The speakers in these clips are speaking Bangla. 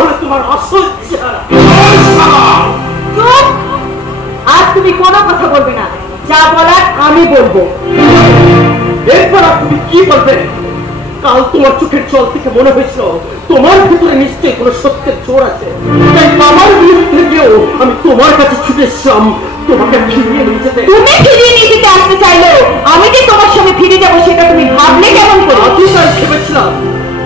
হলো তোমার আসল চেহারা। আজ তুমি কোনো কথা বলবে না, যা বলার আমি বলবো। এরপর আর তুমি কি বলবে? কাল তোমার চোখের জল থেকে মনে হয়েছিল তোমার ভিতরে নিশ্চয়ই কোনো সত্যের জোর আছে, তাই আমার বিরুদ্ধে গিয়েও আমি তোমার কাছে ছুটে এসেছিলাম তোমাকে ফিরিয়ে নিয়ে যেতে। তুমি ফিরিয়ে নিয়ে যেতে আসতে চাইলেও আমি যে তোমার সঙ্গে ফিরে যাবো সেটা তুমি ভাবলে কেমন করে? আমি তাই ভেবেছিলাম,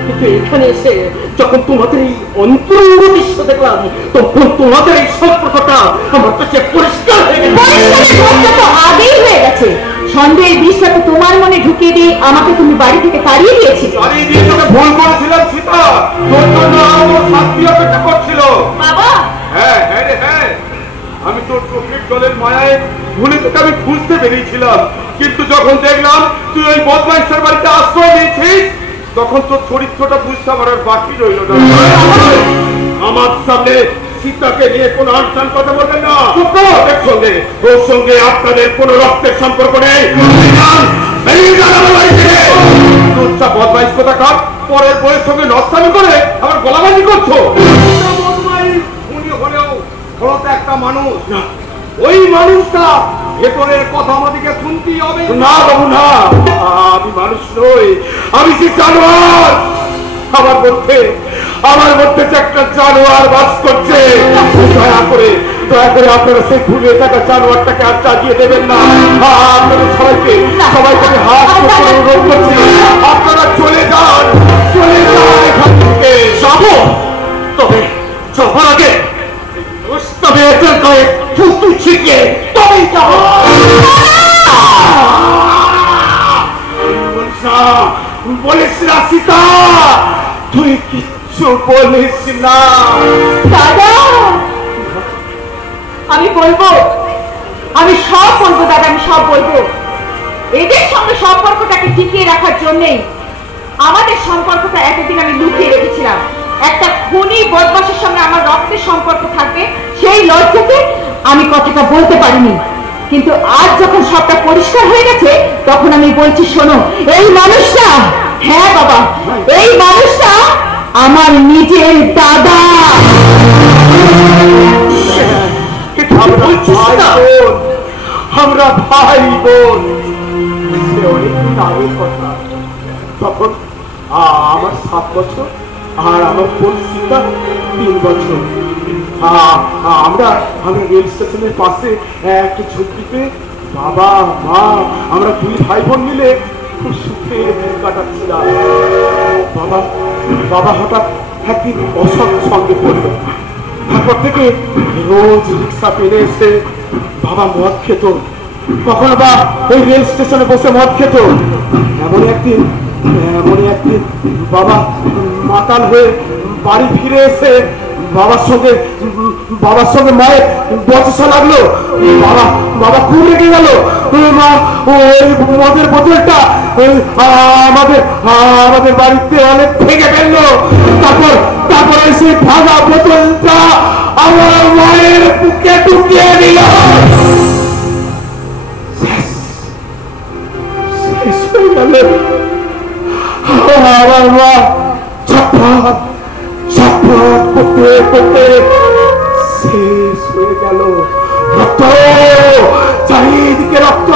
কিন্তু এখানে এসে যখন তোমাদের এই অন্তরঙ্গ দৃশ্য দেখলাম তখন তোমাদের এই সম্পর্কটা আমার কাছে পরিষ্কার হয়ে গেল। পরিষ্কারের তো আগেই হয়ে গেছে। সন্দেহের বিষটা তো তোমার মনে ঢুকিয়ে দিয়ে আমাকে তুমি বাড়ি থেকে তাড়িয়ে দিয়েছিলে। তাড়িয়ে দিয়ে তোকে ভুল করেছিলাম সীতা, তোর জন্য আমার শাস্তি অপেক্ষা করছিল। বাবা, হ্যাঁ হ্যাঁ রে হ্যাঁ, আমি তোর চোখের জলের মায়ায় ভুলে তোকে আমি খুঁজতে বেরিয়েছিলাম, কিন্তু যখন দেখলাম তুই ওই বদমাইশের বাড়িতে আশ্রয় নিয়েছিস তখন তোর চরিত্রটা বুঝতে আমার আর বাকি রইল না। আমার সামনে সীতাকে নিয়ে কোনো আনসান কথা বলবেন না। ওদের সঙ্গে ওর সঙ্গে আপনাদের কোনো রক্তের সম্পর্ক নেই। বদমাইশ কথা কাপ পরের বইয়ের সঙ্গে নষ্টামি করে আবার গলাবাজি করছো। উনি হলেও হলো একটা মানুষ, ওই মানুষটা ভেতরের কথা আমাদেরকে শুনতেই হবে। না বাবু না, আমি মানুষ নই, আমি যে জানোয়ার। আমার মধ্যে যে একটা জানোয়ার বাস করছে। দয়া করে আপনারা সেই ভুলে থাকা জানোয়ারটাকে আর চালিয়ে দেবেন না। আপনাদের সবাইকে আমি হাত করে অনুরোধ করছি, আপনারা চলে যান এখান থেকে। যাবো, তবে যাবার আগে তবে এটার গায়ে থুতু ছিটিয়ে তবেই যাবো। বলিস না সীতা, তুই কিচ্ছু বলিস না। দাদা, আমি বলবো, আমি সব বলবো দাদা, আমি সব বলবো। এদের সঙ্গে সম্পর্কটাকে টিকিয়ে রাখার জন্যই আমাদের সম্পর্কটা এতদিন আমি লুকিয়ে রেখেছিলাম। একটা খুনি বদমাশের সঙ্গে আমার রক্তের সম্পর্ক থাকবে সেই লজ্জাতে আমি কথাটা বলতে পারিনি, কিন্তু আজ যখন সবটা পরিষ্কার হয়ে গেছে তখন আমি বলছি, শোনো, এই মানুষটা, হ্যাঁ বাবা, এই মানুষটা আমার নিজের দাদা। আমরা ভাই বোন। অনেকদিন আগের কথা, তখন আমার 7 বছর আর আমার বোন সীতা 3 বছর। আমরা রেল স্টেশনের পাশে একটা ঝুঁকিতে বাবা মা আমরা 2 ভাই বোন মিলে খুব সুখে কাটাচ্ছিলাম। বাবা হঠাৎ একদিন অসৎ সঙ্গে পড়লো। তারপর থেকে রোজ রিক্সা পেলে এসে বাবা মদ খেত, কখনো বা ওই রেল স্টেশনে বসে মদ খেত। এমনই একদিন বাবা মাতাল হয়ে বাড়ি ফিরে এসে বাবার সঙ্গে মায়ের বচসা লাগলো। বাবা খুব রেগে গেল। ওই মদের বোতলটা আমাদের বাড়িতে অনেক ভেঙে ফেললো। তারপর সেই ভাঙা বোতলটা আমার মায়ের বুকে ঢুকিয়ে দিল। আমার মা ছটফট করতে শেষ হয়ে গেল। রক্ত, চারিদিকে রক্ত।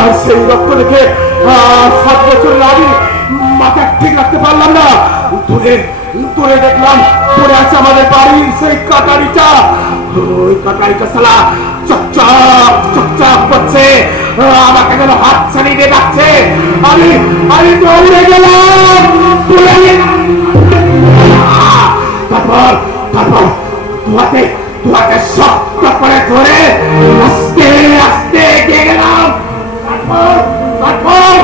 আর সেই রক্ত দেখে 7 বছরের আমি মাথা ঠিক রাখতে পারলাম না। দূরে দেখলাম পড়ে আছে আমাদের বাড়ির সেই কাটারিটা। ওই কাটারিটা শালা চকচক করছে, আমাকে যেন হাত ছাড়িয়ে দিয়ে ডাকছে। আমি দৌড়ে গেলাম। তারপর দুহাতে শক্ত করে ধরে আস্তে আস্তে এগিয়ে গেলাম। তারপর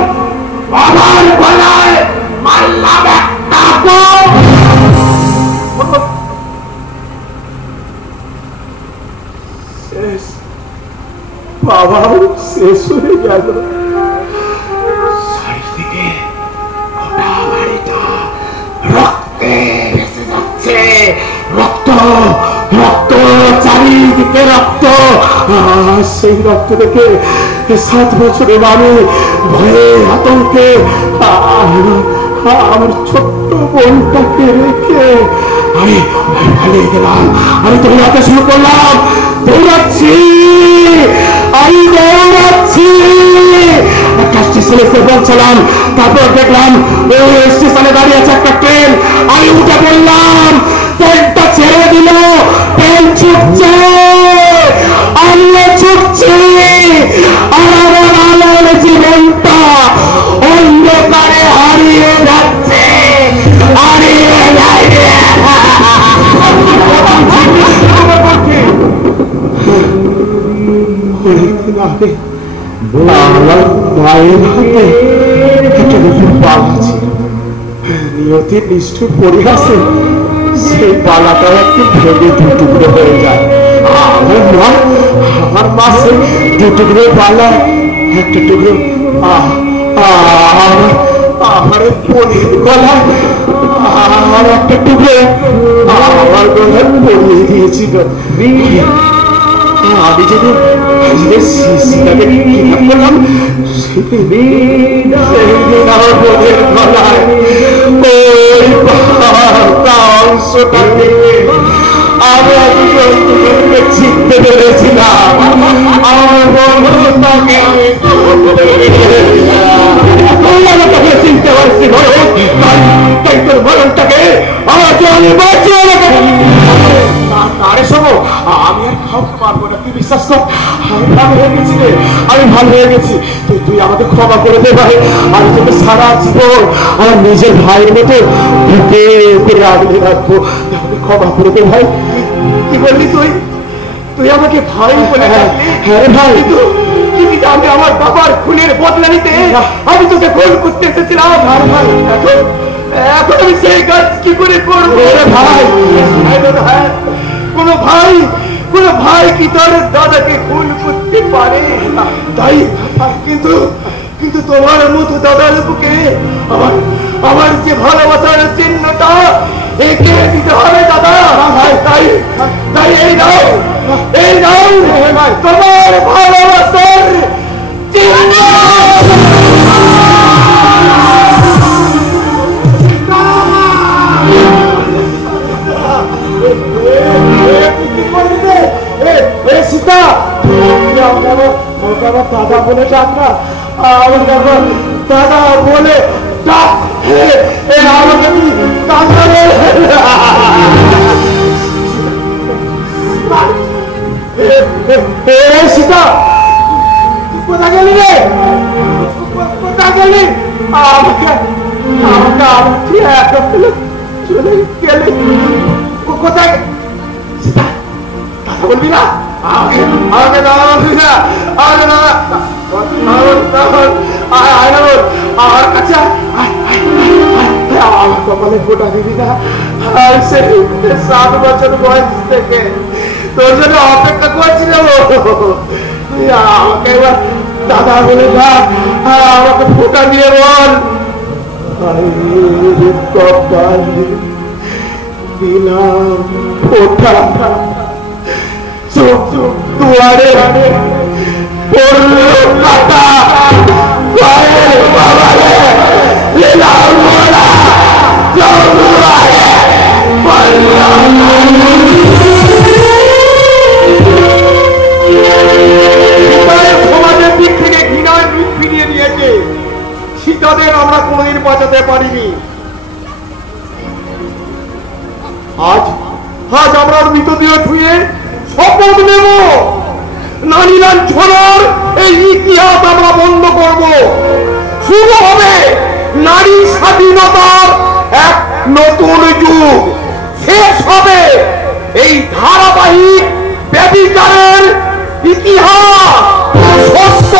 বাবার গলায় মারলাম একটা দম। বাবা শেষ হয়ে গেল। চারিদিকে গোটা বাড়িটা রক্তে ভেসে যাচ্ছে। রক্ত, চারিদিকে রক্ত। সেই রক্ত দেখে 7 বছরের আমি ভয়ে আতঙ্কে আমার ছোট্ট বোনটাকে রেখে আমি পালিয়ে গেলাম। আমি দৌড়াতে শুরু করলাম, দৌড়াচ্ছি, আমি দৌড়াচ্ছি, একটা স্টেশনে এসে পৌঁছলাম। তারপর দেখলাম ওই স্টেশনে দাঁড়িয়ে আছে একটা ট্রেন। আমি উঠে পড়লাম, ট্রেনটা ছেড়ে দিল, ট্রেন ছুটছে, আলো ছুটছে, আর আমার আলোর জীবনটা অন্ধকারে হারিয়ে যাচ্ছে, হারিয়ে যাচ্ছে। অনেকদিন আগে আমার মায়ের হাতে একটা নতুন পালা ছিল, নিয়তির নিষ্ঠুর পরিহাসে সেই পালাটা একটু ভেঙে দু টুকরো হয়ে যায়। আমার মা সেই দু টুকরো পালা একটা টুকরো আমার পনির গলায়, আমার একটা টুকরো আমার গলায় পরিয়ে দিয়েছিল। আমি যদি সীতাকে কিডন্যাপ করলাম, সেদিন আমার বোনের গলায় ওই অংশটাকে আমরা দুজন চিনতে পেরেছিলাম। আমার বোনটাকে আমি চিনতে পারছি, তাই তোর বোনটাকে আমার আমি বাঁচিয়ে রেখে আরে শোনো, আমি আর খাওয়াতে পারবো না, তুই বিশ্বাস কর। আমি ভালো হয়ে গেছি রে, আমি ভালো হয়ে গেছি। তুই আমাকে ক্ষমা করে দে ভাই। আমি তোকে সারা জীবন আমার নিজের ভাইয়ের মতো বুকে করে আগলে রাখবো। আমাকে ক্ষমা করে দে ভাই। কি বললি তুই? তুই আমাকে ভাই বলে ডাকলি? হ্যাঁ ভাই। কিন্তু আমি আমার বাবার খুনের বদলা নিতে আমি তোকে খুন করতে এসেছিলাম। এখন আমি সেই কাজ কি করে করবো ভাই? কোন ভাই কি তোর দাদাকে খুন করতে পারে? তাই কিন্তু তোমার মতো দাদার বুকে আমার যে ভালোবাসার চিহ্নটা একে দিতে হবে দাদা। তাই এই নাও তোমার ভালোবাসার চিহ্ন। সীতা, দাদা বলে ডাক না, দাদা বলে ডাক, আমাকে সীতা কোথা গেলি রে? কোথা গেলি? আমাকে চলে গেলি কোথায়? সীতা কথা বলবি না? আমাকে দাদা বলবি না? আমার কাছে আমার কপালে ফোটা দিবি না? 7 বছর বয়স থেকে তোর জন্য অপেক্ষা করছিলাম। তুই আমাকে এবার দাদা বলে ডাক, আমাকে ফোটা দিয়ে বল। কপালে দিলাম ফোটা, চোখ দুয়ারে পড়লো কাটা, পায়ের বাবারে লীলাম মোরা, চোখ দুয়ারে পড়লো। সমাজের দিক থেকে ঘৃণার রূপ ফিরিয়ে দিয়েছে। সীতাদের আমরা কোনোদিন বাঁচাতে পারিনি। আজ আমরা মৃতদেহ ছুঁয়ে শপথ নেব, নারী লাঞ্ছনার এই ইতিহাস আমরা বন্ধ করব। শুরু হবে নারী স্বাধীনতার এক নতুন যুগ। শেষ হবে এই ধারাবাহিক ব্যভিচারের ইতিহাস। সত্য